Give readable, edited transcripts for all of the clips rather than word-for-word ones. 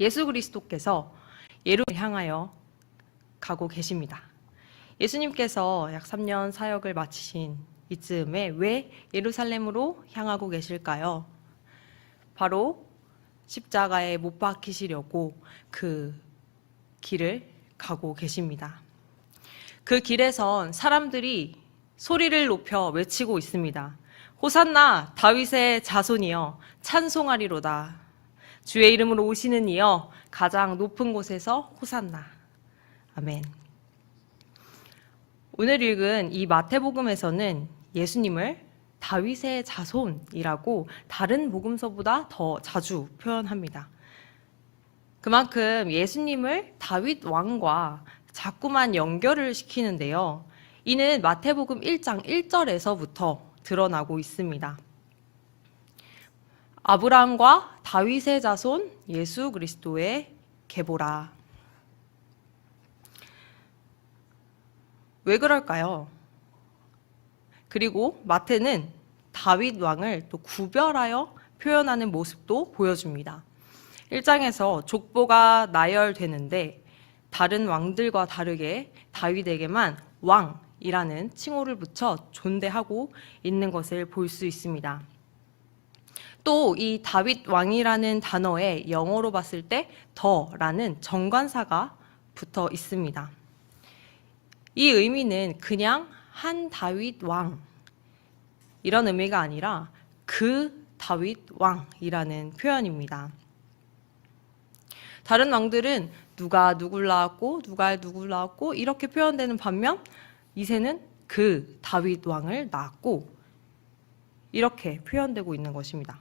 예수 그리스도께서 예루살렘을 향하여 가고 계십니다. 예수님께서 약 3년 사역을 마치신 이쯤에 왜 예루살렘으로 향하고 계실까요? 바로 십자가에 못 박히시려고 그 길을 가고 계십니다. 그 길에선 사람들이 소리를 높여 외치고 있습니다. 호산나 다윗의 자손이여 찬송하리로다. 주의 이름으로 오시는 이여 가장 높은 곳에서 호산나. 아멘. 오늘 읽은 이 마태복음에서는 예수님을 다윗의 자손이라고 다른 복음서보다 더 자주 표현합니다. 그만큼 예수님을 다윗 왕과 자꾸만 연결을 시키는데요. 이는 마태복음 1장 1절에서부터 드러나고 있습니다. 아브라함과 다윗의 자손 예수 그리스도의 계보라. 왜 그럴까요? 그리고 마태는 다윗 왕을 또 구별하여 표현하는 모습도 보여줍니다. 1장에서 족보가 나열되는데 다른 왕들과 다르게 다윗에게만 왕이라는 칭호를 붙여 존대하고 있는 것을 볼 수 있습니다. 또 이 다윗 왕이라는 단어에 영어로 봤을 때 더라는 정관사가 붙어 있습니다. 이 의미는 그냥 한 다윗 왕 이런 의미가 아니라 그 다윗 왕이라는 표현입니다. 다른 왕들은 누가 누굴 낳았고 누가 누굴 낳았고 이렇게 표현되는 반면 이새는 그 다윗 왕을 낳았고 이렇게 표현되고 있는 것입니다.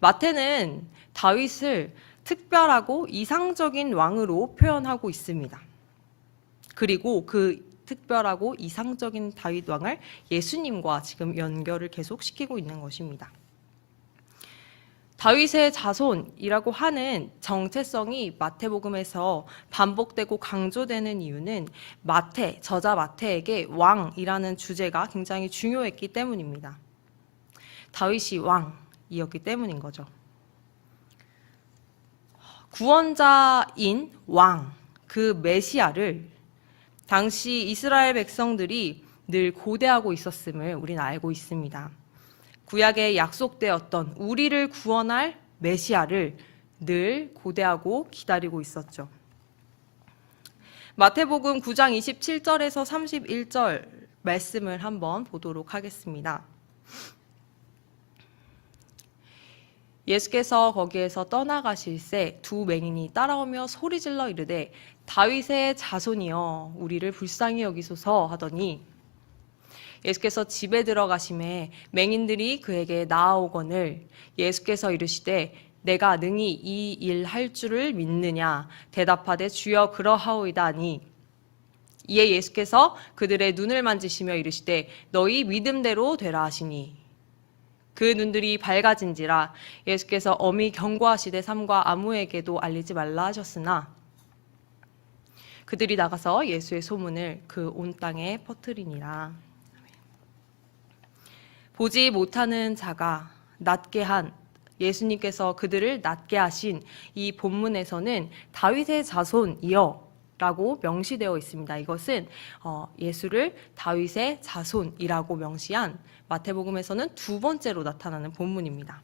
마태는 다윗을 특별하고 이상적인 왕으로 표현하고 있습니다. 그리고 그 특별하고 이상적인 다윗 왕을 예수님과 지금 연결을 계속 시키고 있는 것입니다. 다윗의 자손이라고 하는 정체성이 마태복음에서 반복되고 강조되는 이유는 저자 마태에게 왕이라는 주제가 굉장히 중요했기 때문입니다. 다윗이 왕이었기 때문인 거죠. 구원자인 왕, 그 메시아를 당시 이스라엘 백성들이 늘 고대하고 있었음을 우리는 알고 있습니다. 구약에 약속되었던 우리를 구원할 메시아를 늘 고대하고 기다리고 있었죠. 마태복음 9장 27절에서 31절 말씀을 한번 보도록 하겠습니다. 예수께서 거기에서 떠나가실새 두 맹인이 따라오며 소리질러 이르되 다윗의 자손이여 우리를 불쌍히 여기소서 하더니 예수께서 집에 들어가심에 맹인들이 그에게 나아오거늘 예수께서 이르시되 내가 능히 이 일 할 줄을 믿느냐 대답하되 주여 그러하오이다 하니 이에 예수께서 그들의 눈을 만지시며 이르시되 너희 믿음대로 되라 하시니 그 눈들이 밝아진지라 예수께서 엄히 경고하시되 삼가 아무에게도 알리지 말라 하셨으나 그들이 나가서 예수의 소문을 그 온 땅에 퍼뜨리니라. 보지 못하는 자가 낫게 한 예수님께서 그들을 낫게 하신 이 본문에서는 다윗의 자손이여 라고 명시되어 있습니다. 이것은 예수를 다윗의 자손이라고 명시한 마태복음에서는 두 번째로 나타나는 본문입니다.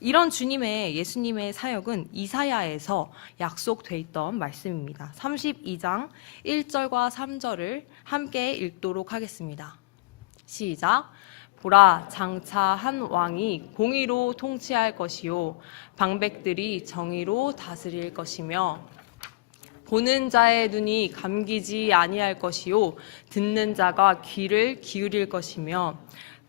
이런 예수님의 사역은 이사야에서 약속돼 있던 말씀입니다. 32장 1절과 3절을 함께 읽도록 하겠습니다. 시작. 보라, 장차 한 왕이 공의로 통치할 것이요 방백들이 정의로 다스릴 것이며 보는 자의 눈이 감기지 아니할 것이요 듣는 자가 귀를 기울일 것이며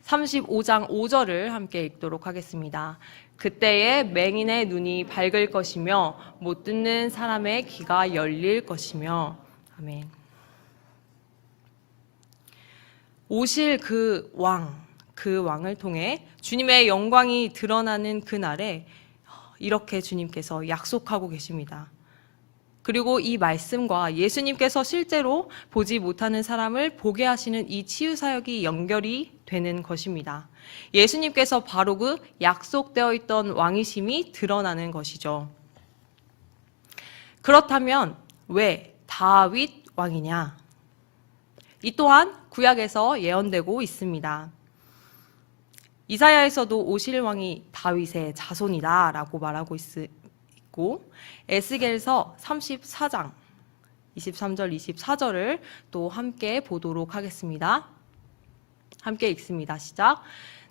35장 5절을 함께 읽도록 하겠습니다. 그때에 맹인의 눈이 밝을 것이며 못 듣는 사람의 귀가 열릴 것이며 아멘. 오실 그 왕을 통해 주님의 영광이 드러나는 그날에 이렇게 주님께서 약속하고 계십니다. 그리고 이 말씀과 예수님께서 실제로 보지 못하는 사람을 보게 하시는 이 치유 사역이 연결이 되는 것입니다. 예수님께서 바로 그 약속되어 있던 왕이심이 드러나는 것이죠. 그렇다면 왜 다윗 왕이냐? 이 또한 구약에서 예언되고 있습니다. 이사야에서도 오실 왕이 다윗의 자손이다 라고 말하고 있고, 에스겔서 34장 23절 24절을 또 함께 보도록 하겠습니다. 함께 읽습니다. 시작.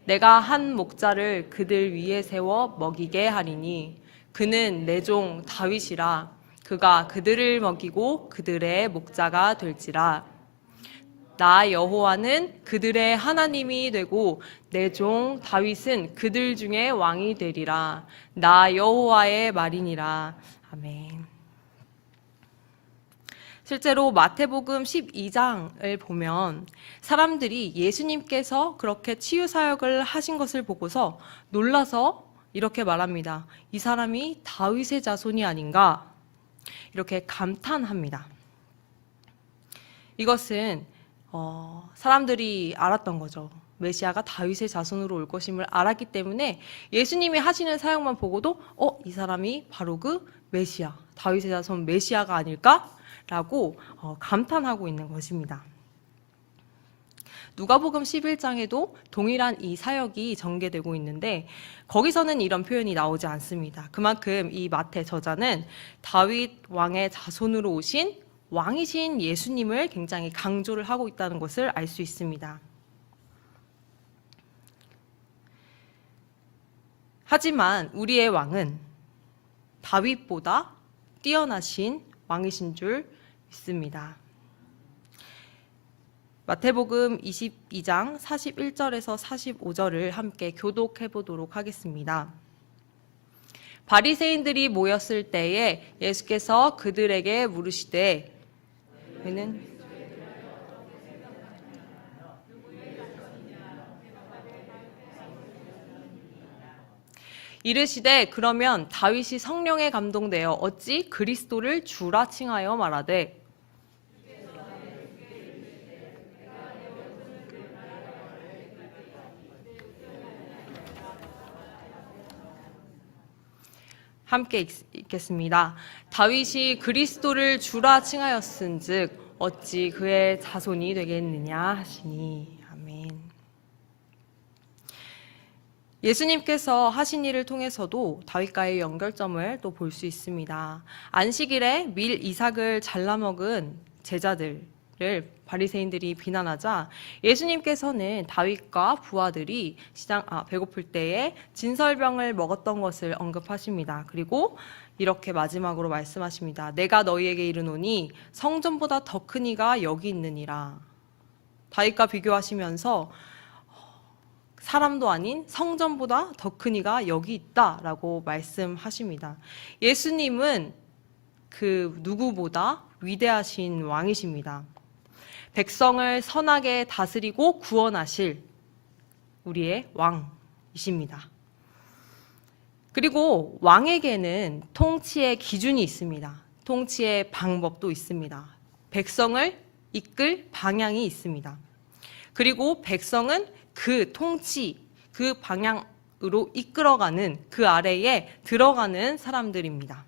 내가 한 목자를 그들 위에 세워 먹이게 하리니 그는 내 종 다윗이라. 그가 그들을 먹이고 그들의 목자가 될지라. 나 여호와는 그들의 하나님이 되고 내 종 다윗은 그들 중에 왕이 되리라. 나 여호와의 말이니라. 아멘. 실제로 마태복음 12장을 보면 사람들이 예수님께서 그렇게 치유 사역을 하신 것을 보고서 놀라서 이렇게 말합니다. 이 사람이 다윗의 자손이 아닌가? 이렇게 감탄합니다. 이것은 사람들이 알았던 거죠. 메시아가 다윗의 자손으로 올 것임을 알았기 때문에 예수님이 하시는 사역만 보고도 이 사람이 바로 그 메시아, 다윗의 자손 메시아가 아닐까라고 감탄하고 있는 것입니다. 누가복음 11장에도 동일한 이 사역이 전개되고 있는데 거기서는 이런 표현이 나오지 않습니다. 그만큼 이 마태 저자는 다윗 왕의 자손으로 오신 왕이신 예수님을 굉장히 강조를 하고 있다는 것을 알 수 있습니다. 하지만 우리의 왕은 다윗보다 뛰어나신 왕이신 줄 믿습니다. 마태복음 22장 41절에서 45절을 함께 교독해 보도록 하겠습니다. 바리새인들이 모였을 때에 예수께서 그들에게 물으시되 너희는 이르시되 그러면 다윗이 성령에 감동되어 어찌 그리스도를 주라 칭하여 말하되 함께 읽겠습니다. 다윗이 그리스도를 주라 칭하였은즉 어찌 그의 자손이 되겠느냐 하시니. 아멘. 예수님께서 하신 일을 통해서도 다윗과의 연결점을 또 볼 수 있습니다. 안식일에 밀 이삭을 잘라먹은 제자들을 바리새인들이 비난하자 예수님께서는 다윗과 부하들이 배고플 때에 진설병을 먹었던 것을 언급하십니다. 그리고 이렇게 마지막으로 말씀하십니다. 내가 너희에게 이르노니 성전보다 더 큰 이가 여기 있느니라. 다윗과 비교하시면서 사람도 아닌 성전보다 더 큰 이가 여기 있다라고 말씀하십니다. 예수님은 그 누구보다 위대하신 왕이십니다. 백성을 선하게 다스리고 구원하실 우리의 왕이십니다. 그리고 왕에게는 통치의 기준이 있습니다. 통치의 방법도 있습니다. 백성을 이끌 방향이 있습니다. 그리고 백성은 그 통치, 그 방향으로 이끌어가는 그 아래에 들어가는 사람들입니다.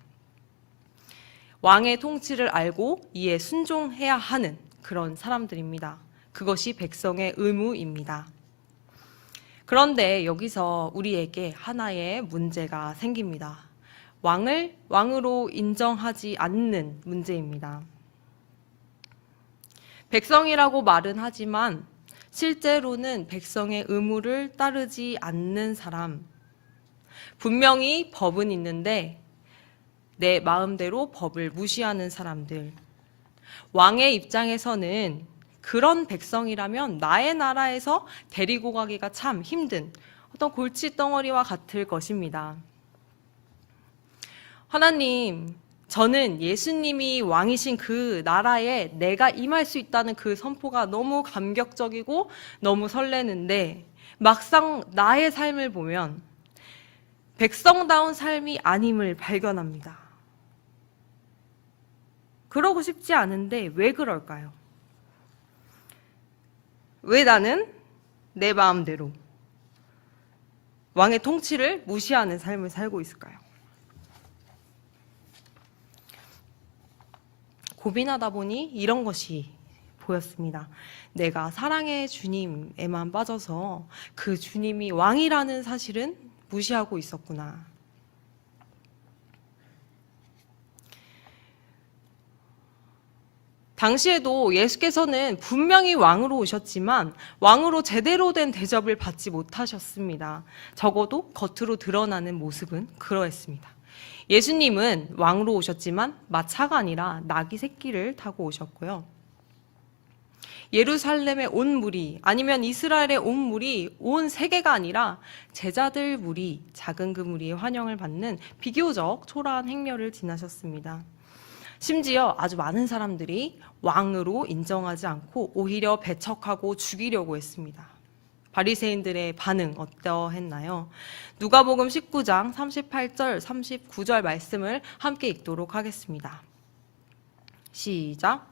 왕의 통치를 알고 이에 순종해야 하는 그런 사람들입니다. 그것이 백성의 의무입니다. 그런데 여기서 우리에게 하나의 문제가 생깁니다. 왕을 왕으로 인정하지 않는 문제입니다. 백성이라고 말은 하지만 실제로는 백성의 의무를 따르지 않는 사람, 분명히 법은 있는데 내 마음대로 법을 무시하는 사람들, 왕의 입장에서는 그런 백성이라면 나의 나라에서 데리고 가기가 참 힘든 어떤 골칫덩어리와 같을 것입니다. 하나님, 저는 예수님이 왕이신 그 나라에 내가 임할 수 있다는 그 선포가 너무 감격적이고 너무 설레는데 막상 나의 삶을 보면 백성다운 삶이 아님을 발견합니다. 그러고 싶지 않은데 왜 그럴까요? 왜 나는 내 마음대로 왕의 통치를 무시하는 삶을 살고 있을까요? 고민하다 보니 이런 것이 보였습니다. 내가 사랑의 주님에만 빠져서 그 주님이 왕이라는 사실은 무시하고 있었구나. 당시에도 예수께서는 분명히 왕으로 오셨지만 왕으로 제대로 된 대접을 받지 못하셨습니다. 적어도 겉으로 드러나는 모습은 그러했습니다. 예수님은 왕으로 오셨지만 마차가 아니라 나귀 새끼를 타고 오셨고요. 예루살렘의 온 무리 아니면 이스라엘의 온 무리 온 세계가 아니라 제자들 무리 작은 그 무리의 환영을 받는 비교적 초라한 행렬을 지나셨습니다. 심지어 아주 많은 사람들이 왕으로 인정하지 않고 오히려 배척하고 죽이려고 했습니다. 바리새인들의 반응 어떠했나요? 누가복음 19장 38절 39절 말씀을 함께 읽도록 하겠습니다. 시작.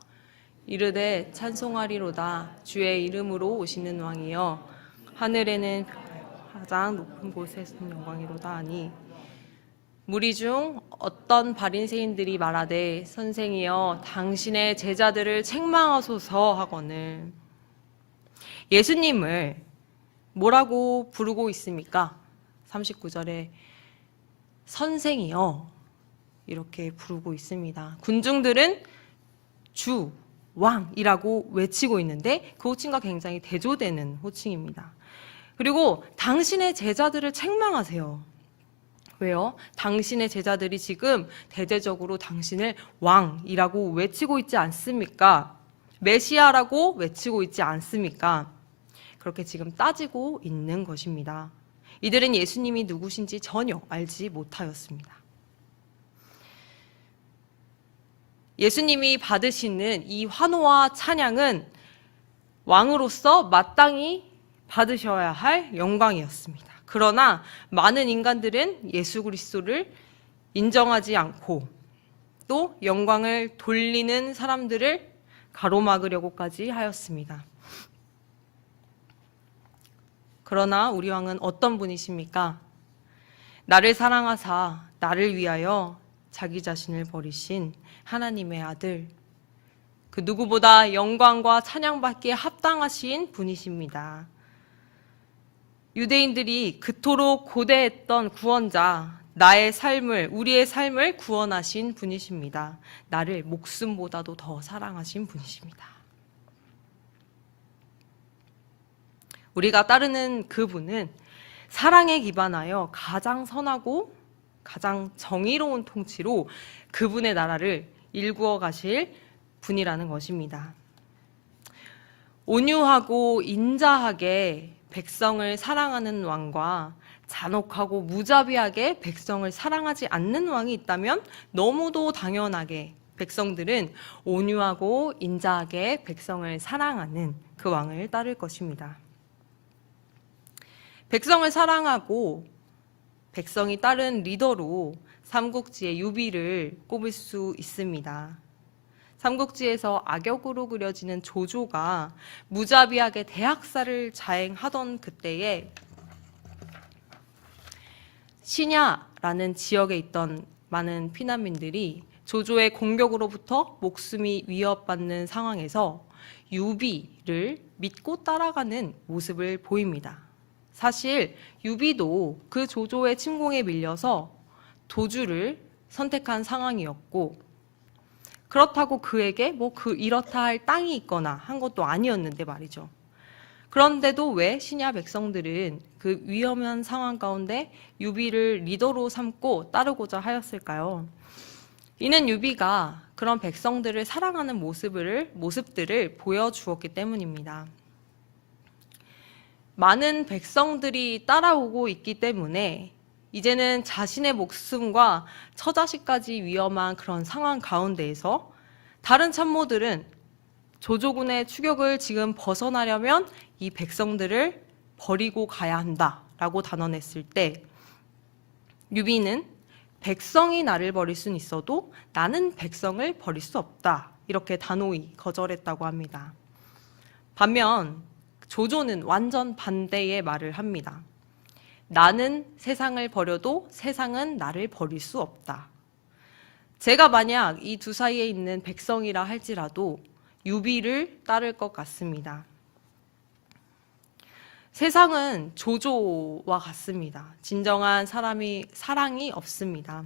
이르되 찬송하리로다 주의 이름으로 오시는 왕이여 하늘에는 가장 높은 곳에서는 영광이로다 하니 무리 중 어떤 바리새인들이 말하되 선생이여 당신의 제자들을 책망하소서 하거늘. 예수님을 뭐라고 부르고 있습니까? 39절에 선생이여 이렇게 부르고 있습니다. 군중들은 주, 왕이라고 외치고 있는데 그 호칭과 굉장히 대조되는 호칭입니다. 그리고 당신의 제자들을 책망하세요. 왜요? 당신의 제자들이 지금 대대적으로 당신을 왕이라고 외치고 있지 않습니까? 메시아라고 외치고 있지 않습니까? 그렇게 지금 따지고 있는 것입니다. 이들은 예수님이 누구신지 전혀 알지 못하였습니다. 예수님이 받으시는 이 환호와 찬양은 왕으로서 마땅히 받으셔야 할 영광이었습니다. 그러나 많은 인간들은 예수 그리스도를 인정하지 않고 또 영광을 돌리는 사람들을 가로막으려고까지 하였습니다. 그러나 우리 왕은 어떤 분이십니까? 나를 사랑하사 나를 위하여 자기 자신을 버리신 하나님의 아들, 그 누구보다 영광과 찬양받기에 합당하신 분이십니다. 유대인들이 그토록 고대했던 구원자, 나의 삶을, 우리의 삶을 구원하신 분이십니다. 나를 목숨보다도 더 사랑하신 분이십니다. 우리가 따르는 그분은 사랑에 기반하여 가장 선하고 가장 정의로운 통치로 그분의 나라를 일구어 가실 분이라는 것입니다. 온유하고 인자하게 백성을 사랑하는 왕과 잔혹하고 무자비하게 백성을 사랑하지 않는 왕이 있다면 너무도 당연하게 백성들은 온유하고 인자하게 백성을 사랑하는 그 왕을 따를 것입니다. 백성을 사랑하고 백성이 따른 리더로 삼국지의 유비를 꼽을 수 있습니다. 삼국지에서 악역으로 그려지는 조조가 무자비하게 대학살을 자행하던 그때에 신야라는 지역에 있던 많은 피난민들이 조조의 공격으로부터 목숨이 위협받는 상황에서 유비를 믿고 따라가는 모습을 보입니다. 사실 유비도 그 조조의 침공에 밀려서 도주를 선택한 상황이었고 그렇다고 그에게 이렇다 할 땅이 있거나 한 것도 아니었는데 말이죠. 그런데도 왜 신야 백성들은 그 위험한 상황 가운데 유비를 리더로 삼고 따르고자 하였을까요? 이는 유비가 그런 백성들을 사랑하는 모습들을 보여주었기 때문입니다. 많은 백성들이 따라오고 있기 때문에 이제는 자신의 목숨과 처자식까지 위험한 그런 상황 가운데에서 다른 참모들은 조조군의 추격을 지금 벗어나려면 이 백성들을 버리고 가야 한다라고 단언했을 때 유비는 백성이 나를 버릴 수는 있어도 나는 백성을 버릴 수 없다. 이렇게 단호히 거절했다고 합니다. 반면 조조는 완전 반대의 말을 합니다. 나는 세상을 버려도 세상은 나를 버릴 수 없다. 제가 만약 이 두 사이에 있는 백성이라 할지라도 유비를 따를 것 같습니다. 세상은 조조와 같습니다. 진정한 사랑이 없습니다.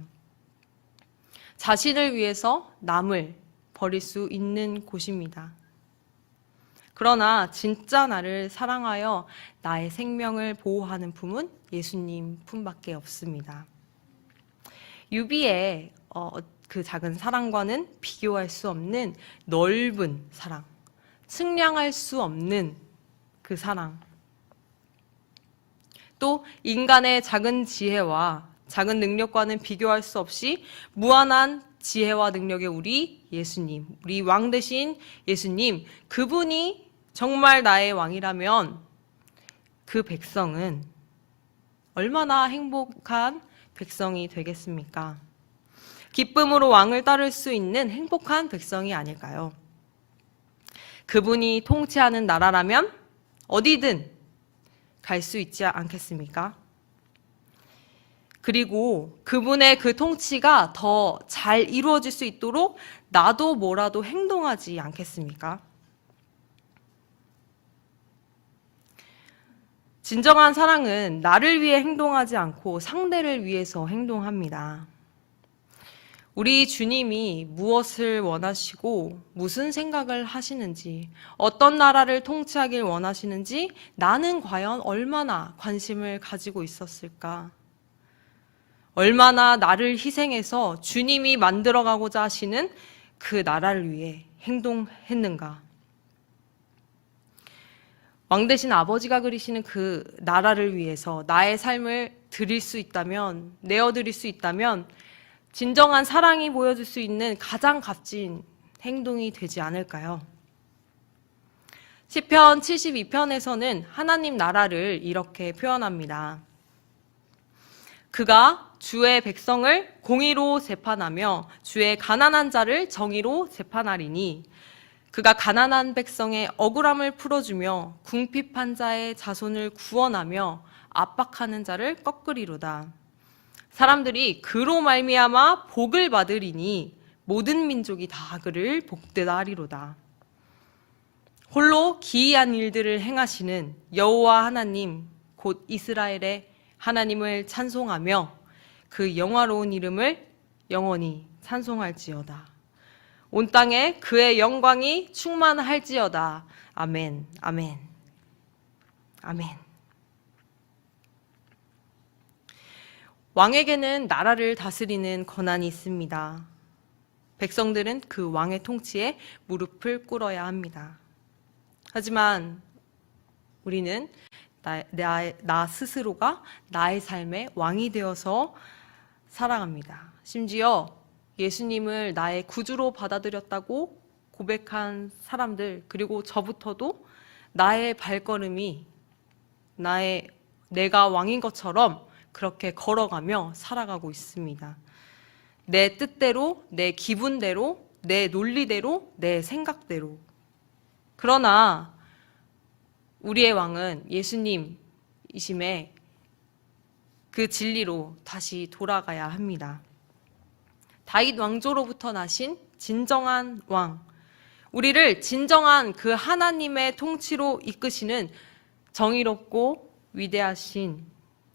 자신을 위해서 남을 버릴 수 있는 곳입니다. 그러나 진짜 나를 사랑하여 나의 생명을 보호하는 품은 예수님 품밖에 없습니다. 유비의 그 작은 사랑과는 비교할 수 없는 넓은 사랑, 측량할 수 없는 그 사랑, 또 인간의 작은 지혜와 작은 능력과는 비교할 수 없이 무한한 지혜와 능력의 우리 예수님, 우리 왕 되신 예수님, 그분이 정말 나의 왕이라면 그 백성은 얼마나 행복한 백성이 되겠습니까? 기쁨으로 왕을 따를 수 있는 행복한 백성이 아닐까요? 그분이 통치하는 나라라면 어디든 갈 수 있지 않겠습니까? 그리고 그분의 그 통치가 더 잘 이루어질 수 있도록 나도 뭐라도 행동하지 않겠습니까? 진정한 사랑은 나를 위해 행동하지 않고 상대를 위해서 행동합니다. 우리 주님이 무엇을 원하시고 무슨 생각을 하시는지, 어떤 나라를 통치하길 원하시는지 나는 과연 얼마나 관심을 가지고 있었을까? 얼마나 나를 희생해서 주님이 만들어가고자 하시는 그 나라를 위해 행동했는가? 왕 대신 아버지가 그리시는 그 나라를 위해서 나의 삶을 드릴 수 있다면, 내어드릴 수 있다면 진정한 사랑이 보여줄 수 있는 가장 값진 행동이 되지 않을까요? 시편 72편에서는 하나님 나라를 이렇게 표현합니다. 그가 주의 백성을 공의로 재판하며 주의 가난한 자를 정의로 재판하리니 그가 가난한 백성의 억울함을 풀어주며 궁핍한 자의 자손을 구원하며 압박하는 자를 꺾으리로다. 사람들이 그로 말미암아 복을 받으리니 모든 민족이 다 그를 복되다하리로다. 홀로 기이한 일들을 행하시는 여호와 하나님 곧 이스라엘의 하나님을 찬송하며 그 영화로운 이름을 영원히 찬송할지어다. 온 땅에 그의 영광이 충만할지어다. 아멘, 아멘, 아멘. 왕에게는 나라를 다스리는 권한이 있습니다. 백성들은 그 왕의 통치에 무릎을 꿇어야 합니다. 하지만 우리는 나 스스로가 나의 삶의 왕이 되어서 살아갑니다. 심지어 예수님을 나의 구주로 받아들였다고 고백한 사람들, 그리고 저부터도 나의 발걸음이 내가 왕인 것처럼 그렇게 걸어가며 살아가고 있습니다. 내 뜻대로, 내 기분대로, 내 논리대로, 내 생각대로. 그러나 우리의 왕은 예수님이심에 그 진리로 다시 돌아가야 합니다. 다윗 왕조로부터 나신 진정한 왕, 우리를 진정한 그 하나님의 통치로 이끄시는 정의롭고 위대하신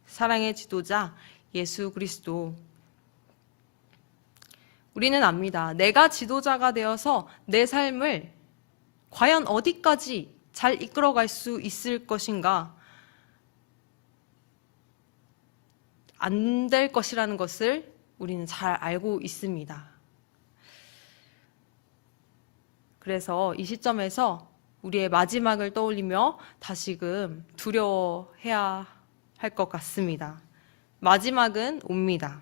사랑의 지도자 예수 그리스도. 우리는 압니다. 내가 지도자가 되어서 내 삶을 과연 어디까지 잘 이끌어갈 수 있을 것인가? 안 될 것이라는 것을 우리는 잘 알고 있습니다. 그래서 이 시점에서 우리의 마지막을 떠올리며 다시금 두려워해야 할 것 같습니다. 마지막은 옵니다.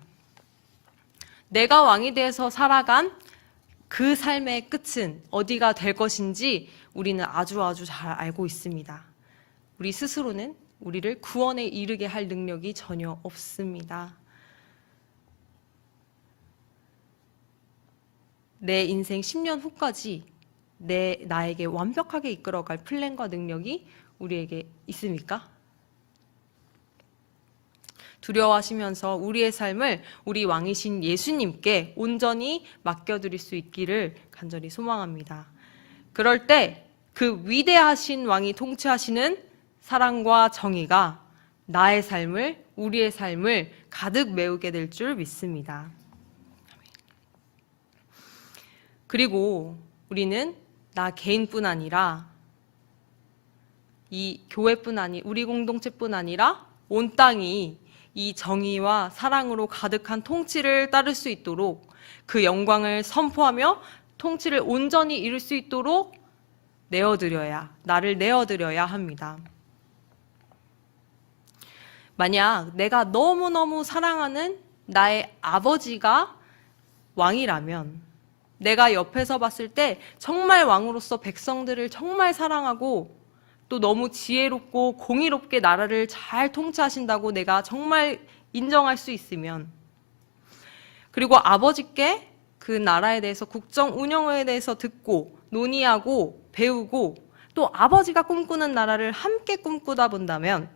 내가 왕이 되어서 살아간 그 삶의 끝은 어디가 될 것인지 우리는 아주 잘 알고 있습니다. 우리 스스로는 우리를 구원에 이르게 할 능력이 전혀 없습니다. 내 인생 10년 후까지 나에게 완벽하게 이끌어갈 플랜과 능력이 우리에게 있습니까? 두려워하시면서 우리의 삶을 우리 왕이신 예수님께 온전히 맡겨드릴 수 있기를 간절히 소망합니다. 그럴 때 그 위대하신 왕이 통치하시는 사랑과 정의가 나의 삶을, 우리의 삶을 가득 메우게 될 줄 믿습니다. 그리고 우리는 나 개인뿐 아니라 이 교회뿐 우리 공동체뿐 아니라 온 땅이 이 정의와 사랑으로 가득한 통치를 따를 수 있도록 그 영광을 선포하며 통치를 온전히 이룰 수 있도록 나를 내어드려야 합니다. 만약 내가 너무너무 사랑하는 나의 아버지가 왕이라면 내가 옆에서 봤을 때 정말 왕으로서 백성들을 정말 사랑하고 또 너무 지혜롭고 공의롭게 나라를 잘 통치하신다고 내가 정말 인정할 수 있으면, 그리고 아버지께 그 나라에 대해서 국정 운영에 대해서 듣고 논의하고 배우고 또 아버지가 꿈꾸는 나라를 함께 꿈꾸다 본다면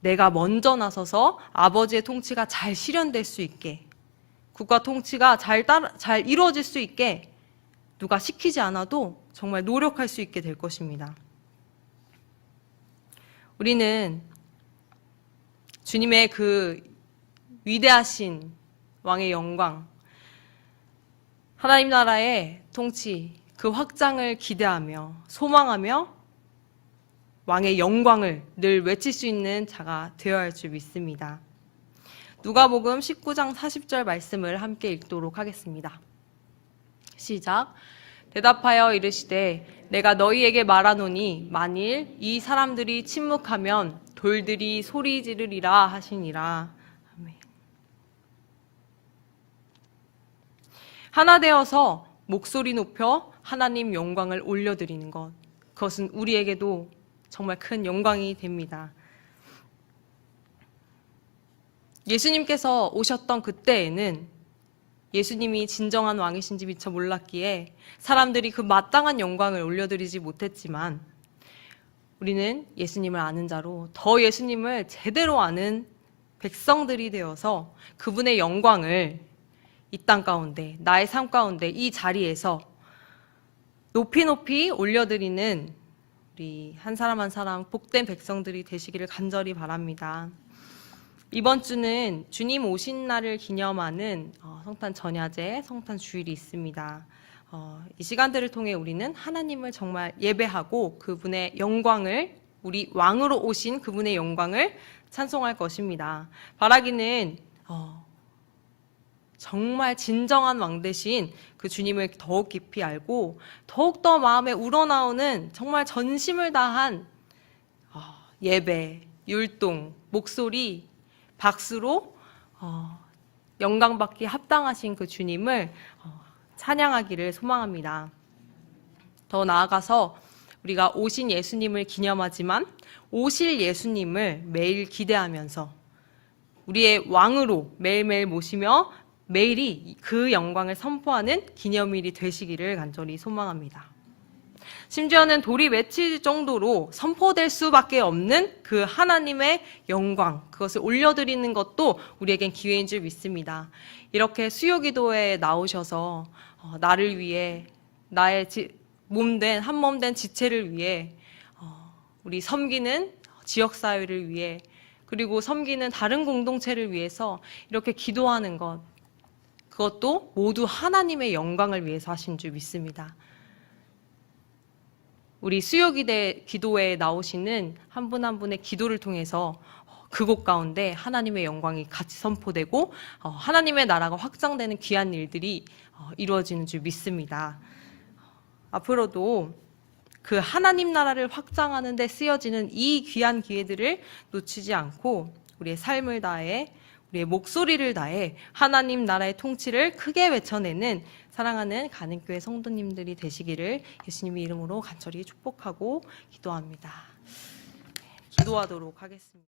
내가 먼저 나서서 아버지의 통치가 잘 실현될 수 있게, 국가 통치가 잘 이루어질 수 있게 누가 시키지 않아도 정말 노력할 수 있게 될 것입니다. 우리는 주님의 그 위대하신 왕의 영광, 하나님 나라의 통치, 그 확장을 기대하며 소망하며 왕의 영광을 늘 외칠 수 있는 자가 되어야 할 줄 믿습니다. 누가복음 19장 40절 말씀을 함께 읽도록 하겠습니다. 시작. 대답하여 이르시되 내가 너희에게 말하노니 만일 이 사람들이 침묵하면 돌들이 소리 지르리라 하시니라. 아멘. 하나 되어서 목소리 높여 하나님 영광을 올려드리는 것, 그것은 우리에게도 정말 큰 영광이 됩니다. 예수님께서 오셨던 그때에는 예수님이 진정한 왕이신지 미처 몰랐기에 사람들이 그 마땅한 영광을 올려드리지 못했지만, 우리는 예수님을 아는 자로 더 예수님을 제대로 아는 백성들이 되어서 그분의 영광을 이 땅 가운데, 나의 삶 가운데, 이 자리에서 높이 올려드리는 우리 한 사람 한 사람 복된 백성들이 되시기를 간절히 바랍니다. 이번 주는 주님 오신 날을 기념하는 성탄 전야제, 성탄 주일이 있습니다. 이 시간들을 통해 우리는 하나님을 정말 예배하고 그분의 영광을, 우리 왕으로 오신 그분의 영광을 찬송할 것입니다. 바라기는 정말 진정한 왕 되신 그 주님을 더욱 깊이 알고 더욱더 마음에 우러나오는 정말 전심을 다한 예배, 율동, 목소리, 박수로 영광받기 합당하신 그 주님을 찬양하기를 소망합니다. 더 나아가서 우리가 오신 예수님을 기념하지만 오실 예수님을 매일 기대하면서 우리의 왕으로 매일매일 모시며 매일이 그 영광을 선포하는 기념일이 되시기를 간절히 소망합니다. 심지어는 돌이 맺힐 정도로 선포될 수밖에 없는 그 하나님의 영광, 그것을 올려드리는 것도 우리에겐 기회인 줄 믿습니다. 이렇게 수요기도에 나오셔서 나를 위해, 나의 한몸된 지체를 위해, 우리 섬기는 지역사회를 위해, 그리고 섬기는 다른 공동체를 위해서 이렇게 기도하는 것, 그것도 모두 하나님의 영광을 위해서 하신 줄 믿습니다. 우리 수요기도에 나오시는 한 분 한 분의 기도를 통해서 그곳 가운데 하나님의 영광이 같이 선포되고 하나님의 나라가 확장되는 귀한 일들이 이루어지는 줄 믿습니다. 앞으로도 그 하나님 나라를 확장하는 데 쓰여지는 이 귀한 기회들을 놓치지 않고 우리의 삶을 다해, 우리의 목소리를 다해 하나님 나라의 통치를 크게 외쳐내는 사랑하는 가는교회 성도님들이 되시기를 예수님의 이름으로 간절히 축복하고 기도합니다. 기도하도록 하겠습니다.